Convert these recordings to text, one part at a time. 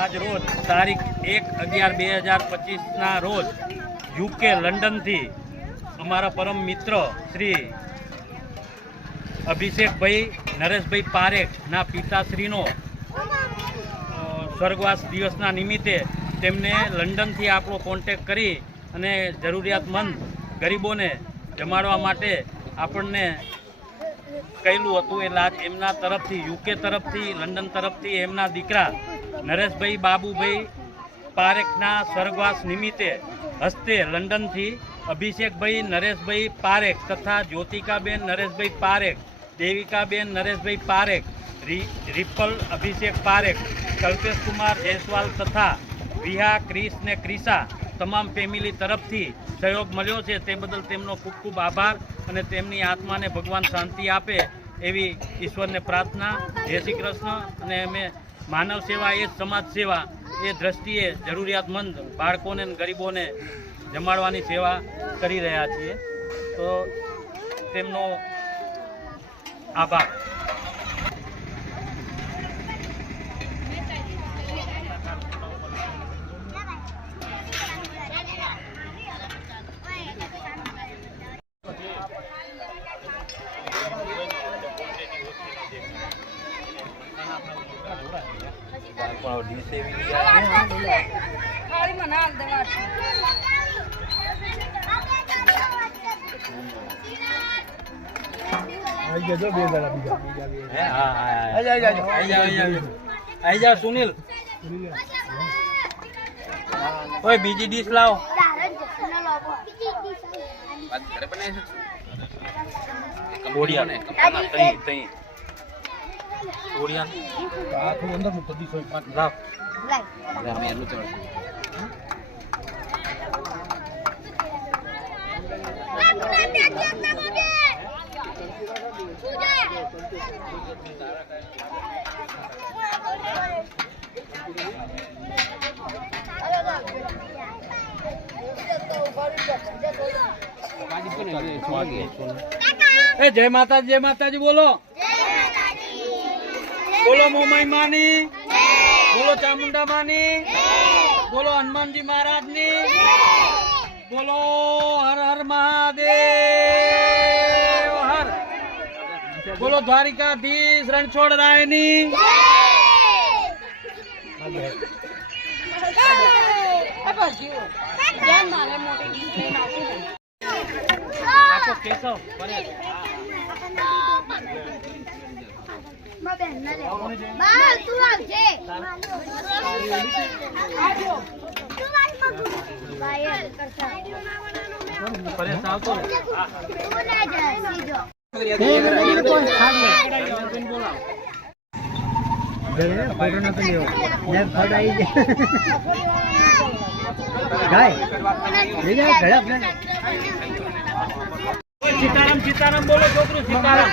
આજ રોજ તારીખ 1/11/2025ના રોજ યુકે લંડનથી અમારા પરમ મિત્ર શ્રી અભિષેકભાઈ નરેશભાઈ પારેખના પિતાશ્રીનો સ્વર્ગવાસ દિવસના નિમિત્તે તેમને લંડનથી આપણો કોન્ટેક્ટ કરી અને જરૂરિયાતમંદ ગરીબોને જમાડવા માટે આપણને કહેલું હતું. એટલે આજ એમના તરફથી યુકે તરફથી લંડન તરફથી એમના દીકરા નરેશભાઈ બાબુભાઈ પારેખના સ્વર્ગવાસ નિમિત્તે હસ્તે લંડનથી અભિષેકભાઈ નરેશભાઈ પારેખ તથા જ્યોતિકાબેન નરેશભાઈ પારેખ, દેવિકાબેન નરેશભાઈ પારેખ, રિપલ અભિષેક પારેખ, કલ્પેશકુમાર જયસ્વાલ તથા વિહા ક્રિસ ને ક્રિસા તમામ ફેમિલી તરફથી સહયોગ મળ્યો છે. તે બદલ તેમનો ખૂબ ખૂબ આભાર અને તેમની આત્માને ભગવાન શાંતિ આપે એવી ઈશ્વરને પ્રાર્થના. જય શ્રી કૃષ્ણ. અને અમે માનવ સેવા એ સમાજ સેવા એ દ્રષ્ટિએ જરૂરિયાતમંદ બાળકોને અને ગરીબોને જમાડવાની સેવા કરી રહ્યા છીએ. તો તેમનો આભાર. સુનિલ ઓય બીજી ડીશ લાવો. જય માતાજી, જય માતાજી બોલો. બોલો મોમાઈ માની, બોલો ચામુંડા માની, બોલો હનુમાનજી મહારાજની, બોલો હર હર મહાદેવ હર, બોલો દ્વારિકાધીશ રણછોડ રાયની. કેશવ સીતારામ સીતારામ બોલો છોકરું. સીતારામ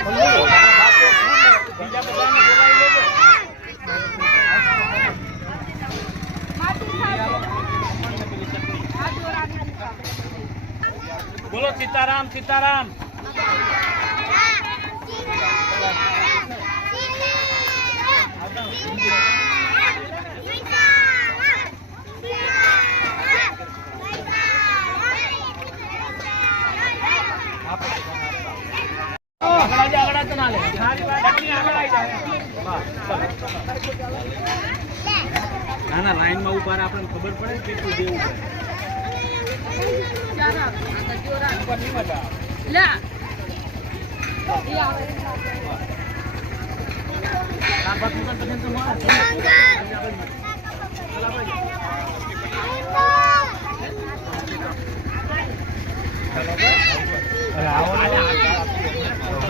બોલો. સીતારામ સીતારામ. ના ના લાઈન માં ઉભા આપણને ખબર પડે કેટલું દેવું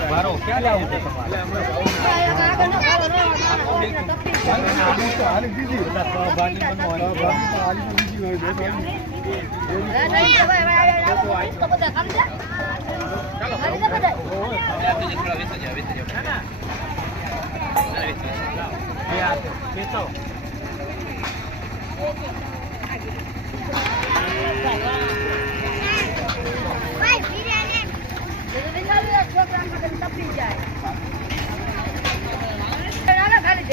બારો ક્યાં લાવું છે તમારે? ખાલી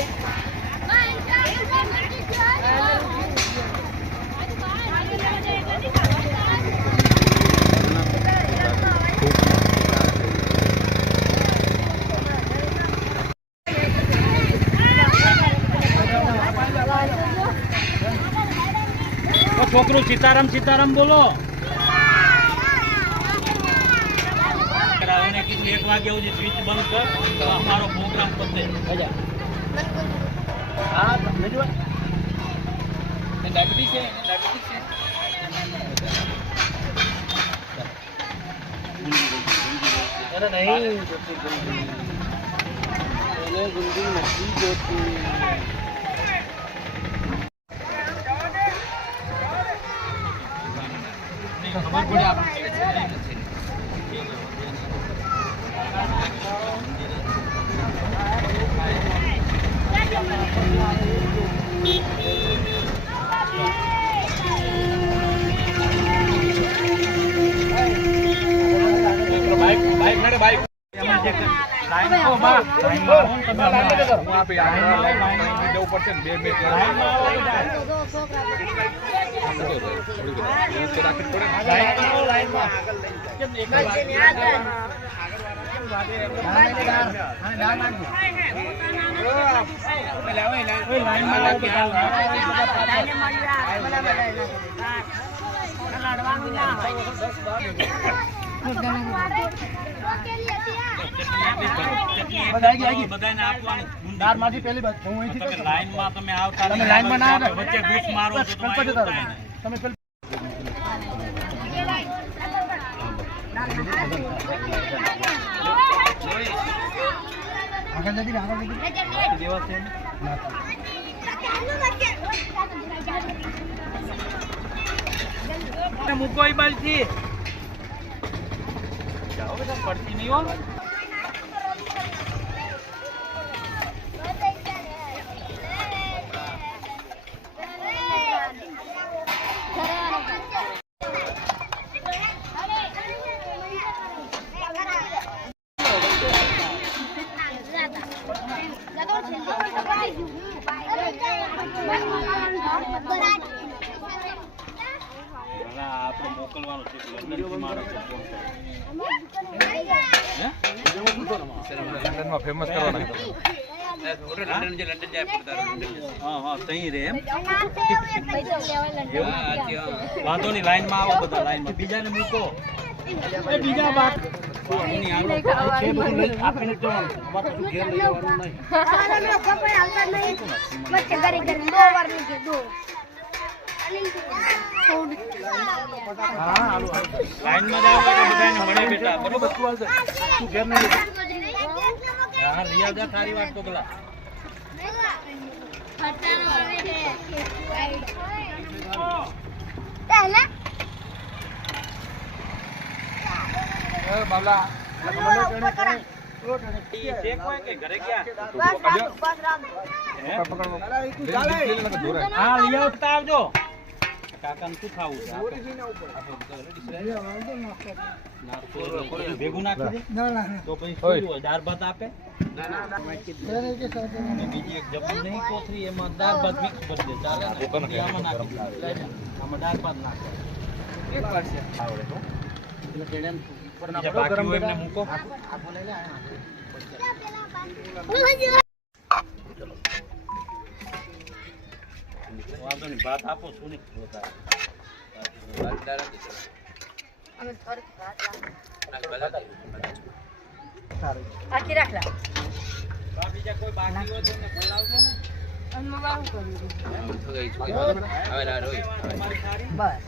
છોકરું સીતારામ સીતારામ બોલો. રાવણે કીધું 1 વાગ્યા સુધી સ્વિચ બંધ કર તો અમારો પ્રોગ્રામ પતે. હા ડાયાબિટીસ છે, ડાયાબિટીસ છે. અરે નહીં જોતી ગુંડી, એને ગુંડી નથી જોતી. ખબર પડે આપણે બાઈક નડે બાઈક લાઈન તો બા લાઈન માં તમે હું આપી લાઈન દેવું પડશે ને બે લાઈન માં કેમ એક લાઈનમાં તમે આવતા લાઈનમાં ના આવે વચ્ચે ઘૂસ મારો છો તમે મૂકો એ બાજુથી જાઓ બેટા, પડતી નહીં હો. આપણે મોકલવાનું છે લંડનથી માણસ લંડનમાં ફેમસ કરવાના વાંધો નહીં, લાઈનમાં આવો બધા લાઈનમાં. બીજાને મૂકો, બીજા બાદ સારી વાત તો પેલા બાબલા ઘરે ગયા આવજો. કાકાને શું ખાવું છે ભેગું નાખી દે તો પછી દાળ ભાત આપે. બીજી એક જબરી નહીં કોથરી, એમાં દાળ ભાત મિક્સ કરી દે ચાલે. આમાં નાખી આમાં દાળ ભાત નાખે આવડે તો બાકી હોય એમને મૂકો. વાંધો નહીં, ભાત આપો શું નહીં બીજા કોઈ બાકી હોય તો બોલાવજો ને. બસ